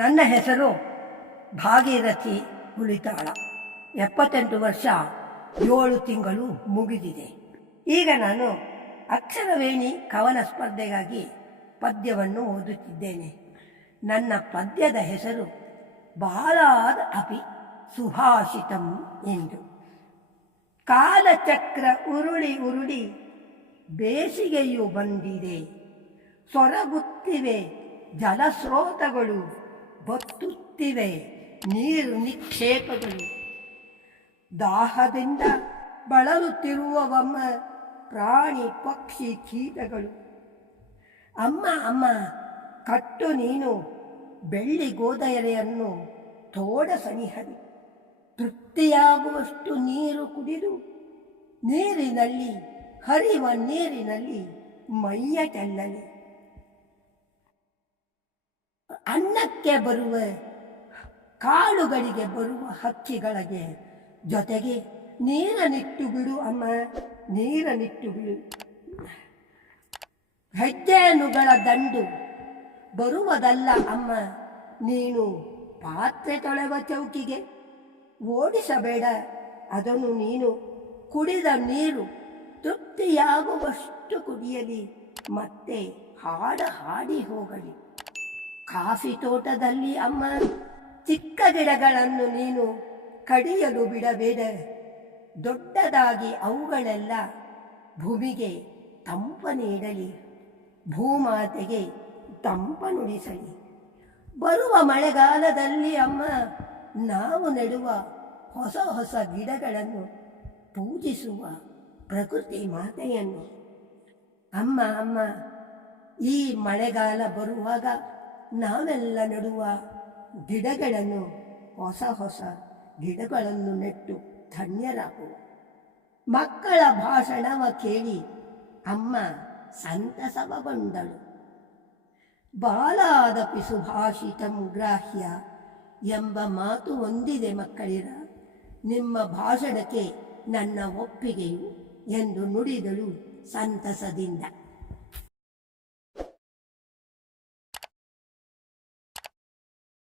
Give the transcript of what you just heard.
ನನ್ನ ಹೆಸರು ಭಾಗೀರಥಿ ಹುಲಿತಾಳ. 78 ವರ್ಷ 7 ತಿಂಗಳು ಮುಗಿದಿದೆ. ಈಗ ನಾನು ಅಕ್ಷರವೇಣಿ ಕವನ ಸ್ಪರ್ಧೆಗಾಗಿ ಪದ್ಯವನ್ನು ಓದುತ್ತಿದ್ದೇನೆ. ನನ್ನ ಪದ್ಯದ ಹೆಸರು ಬಾಲಾದ್ ಅಪಿ ಸುಭಾಷಿತಂ ಎಂದು. ಕಾಲಚಕ್ರ ಉರುಳಿ ಉರುಳಿ ಬೇಸಿಗೆಯು ಬಂದಿದೆ, ಸೊರಗುತ್ತಿವೆ ಜಲಸ್ರೋತಗಳು, ಬತ್ತುತ್ತಿವೆ ನೀರು ನಿಕ್ಷೇಪಗಳು. ದಾಹದಿಂದ ಬಳಲುತ್ತಿರುವವಮ್ಮ ಪ್ರಾಣಿ ಪಕ್ಷಿ ಕೀಟಗಳು. ಅಮ್ಮ ಅಮ್ಮ ಕಟ್ಟು ನೀನು ಬೆಳ್ಳಿ ಗೋದಯರೆಯನ್ನು ತೋಡ ಸನಿಹರಿ. ತೃಪ್ತಿಯಾಗುವಷ್ಟು ನೀರು ಕುಡಿದು ನೀರಿನಲ್ಲಿ ಹರಿವ ನೀರಿನಲ್ಲಿ ಮೈಯ ಚೆಲ್ಲಲಿ. ಅನ್ನಕ್ಕೆ ಬರುವ ಕಾಳುಗಳಿಗೆ ಬರುವ ಹಕ್ಕಿಗಳಿಗೆ ಜೊತೆಗೆ ನೀರನಿಟ್ಟು ಬಿಡು ಅಮ್ಮ, ನೀರನಿಟ್ಟು ಬಿಡು. ಹೆಜ್ಜೆನುಗಳ ದಂಡು ಬರುವುದಲ್ಲ ಅಮ್ಮ, ನೀನು ಪಾತ್ರೆ ತೊಳೆವ ಚೌಕಿಗೆ. ಓಡಿಸಬೇಡ ಅದನ್ನು ನೀನು, ಕುಡಿದ ನೀರು ತೃಪ್ತಿಯಾಗುವಷ್ಟು ಕುಡಿಯಲಿ, ಮತ್ತೆ ಹಾಡಿ ಹೋಗಲಿ. ಕಾಫಿ ತೋಟದಲ್ಲಿ ಅಮ್ಮ ಚಿಕ್ಕ ಗಿಡಗಳನ್ನು ನೀನು ಕಡಿಯಲು ಬಿಡಬೇಡ. ದೊಡ್ಡದಾಗಿ ಅವುಗಳೆಲ್ಲ ಭೂಮಿಗೆ ತಂಪ ನೀಡಲಿ, ಭೂಮಾತೆಗೆ ತಂಪ ನುಡಿಸಲಿ. ಬರುವ ಮಳೆಗಾಲದಲ್ಲಿ ಅಮ್ಮ ನಾವು ನೆಡುವ ಹೊಸ ಹೊಸ ಗಿಡಗಳನ್ನು ಪೂಜಿಸುವ ಪ್ರಕೃತಿ ಮಾತೆಯನ್ನು. ಅಮ್ಮ ಅಮ್ಮ ಈ ಮಳೆಗಾಲ ಬರುವಾಗ ನಾವೆಲ್ಲ ನೆಡುವ ಗಿಡಗಳನ್ನು, ಹೊಸ ಹೊಸ ಗಿಡಗಳನ್ನು ನೆಟ್ಟು ಧನ್ಯರಾಗುವ. ಮಕ್ಕಳ ಭಾಷಣವ ಕೇಳಿ ಅಮ್ಮ ಸಂತಸವಗೊಂಡಳು. ಬಾಲಾದಪಿ ಸುಭಾಷಿತಂ ಗ್ರಾಹ್ಯ ಎಂಬ ಮಾತು ಒಂದಿದೆ ಮಕ್ಕಳಿರ, ನಿಮ್ಮ ಭಾಷಣಕ್ಕೆ ನನ್ನ ಒಪ್ಪಿಗೆಯು ಎಂದು ನುಡಿದಳು ಸಂತಸದಿಂದ.